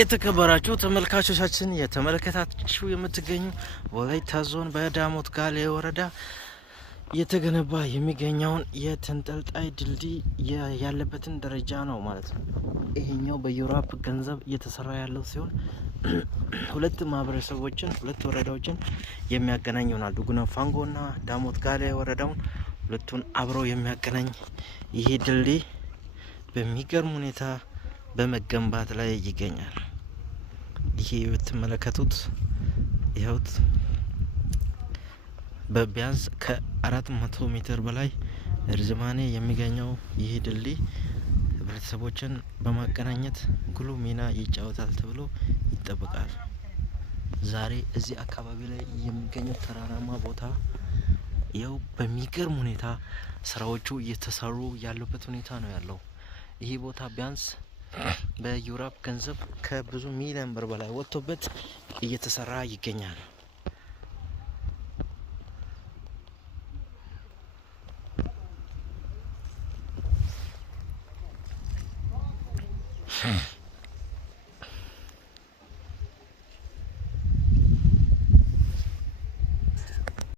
የተከበራችሁ ተመልካቾቻችን የተመለከታችሁ የምትገኙ ወላይታ ዞን በዳሞት ጋሌ ወረዳ የተገነባ የሚገኘውን የተንጠልጣይ ድልድይ ያለበትን ደረጃ ነው ማለት ነው። ይሄኛው በዩሮፕ ገንዘብ እየተሰራ ያለው ሲሆን ሁለት ማህበረሰቦችን ሁለት ወረዳዎችን የሚያገናኝ ይሆናል። ዱጉና ፋንጎና ዳሞት ጋሌ ወረዳውን ሁለቱን አብረው የሚያገናኝ ይሄ ድልድይ በሚገርም ሁኔታ በመገንባት ላይ ይገኛል። ይሄ የምትመለከቱት ይኸውት በቢያንስ ከ400 ሜትር በላይ ርዝማኔ የሚገኘው ይህ ድልድይ ህብረተሰቦችን በማገናኘት ጉልህ ሚና ይጫወታል ተብሎ ይጠበቃል። ዛሬ እዚህ አካባቢ ላይ የሚገኘው ተራራማ ቦታ ይኸው በሚገርም ሁኔታ ስራዎቹ እየተሰሩ ያሉበት ሁኔታ ነው ያለው። ይህ ቦታ ቢያንስ በዩሮፕ ገንዘብ ከብዙ ሚሊዮን ብር በላይ ወጥቶበት እየተሰራ ይገኛል።